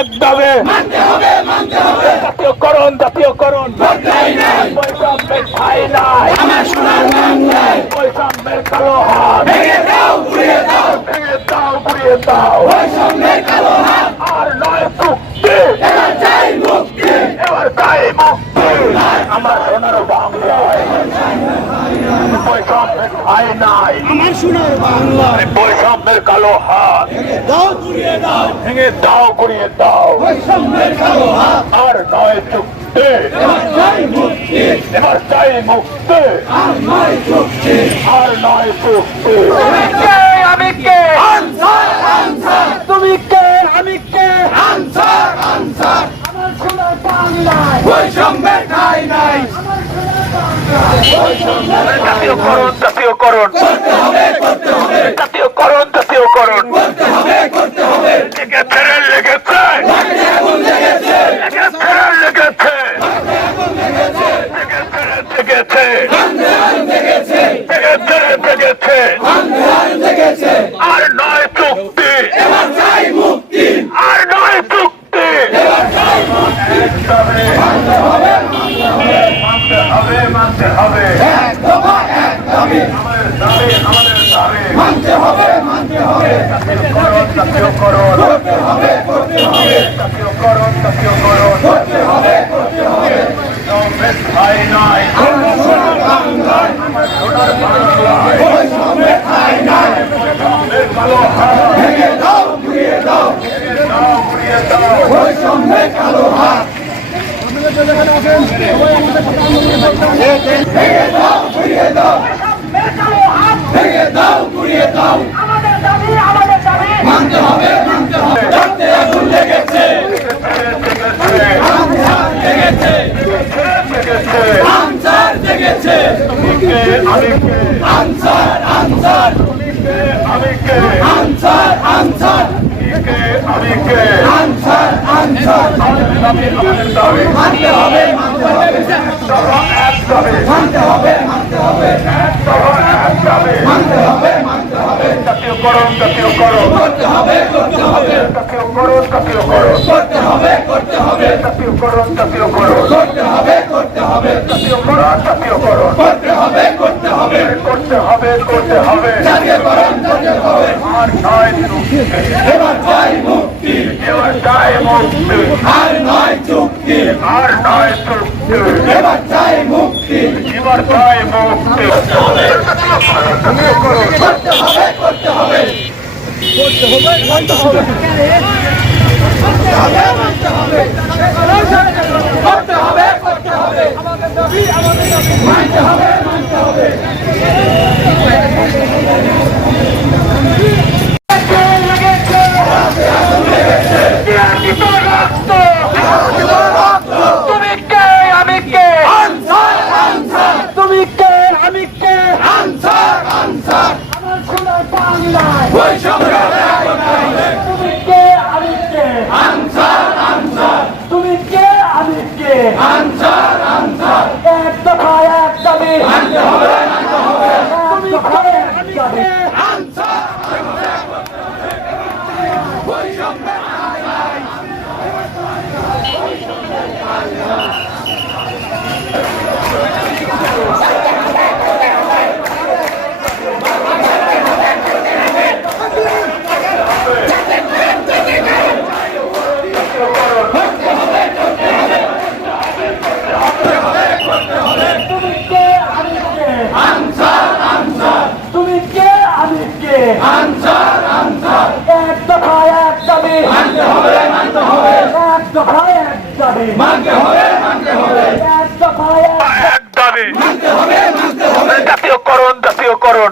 একদমে জাতীয়করণ বৈষম্যের ঠাঁই নাই, বৈষম্যের কালো হাত ভেঙে দাও গুড়িয়ে দাও আর নয় চুক্তি, এবার চাই মুক্তি আমার সোনার বাংলায়। বৈষম্যের ঠাঁই নাই আমার সোনার বাংলায়, বৈষম্যের কালো হাত ভেঙে দাও গুড়িয়ে দাও বৈষম্যের কালো হাত আর নয় চুক্তি, এবার চাই মুক্তি আর নয় চুক্তি। আমি কে তুমি কে আমি কে আমার সোনার বাংলায় বৈষম্যের ঠাঁই নাই। জাতীয়করণ লেগেছে আর নয় চুক্তি, আর নয় চুক্তি। মানতে হবে আমাদের দাবি মানতে হবে আগুন লেগেছে আর নয় চুক্তি, এবার চাই মুক্তি করতে হবে জাতীয়করণ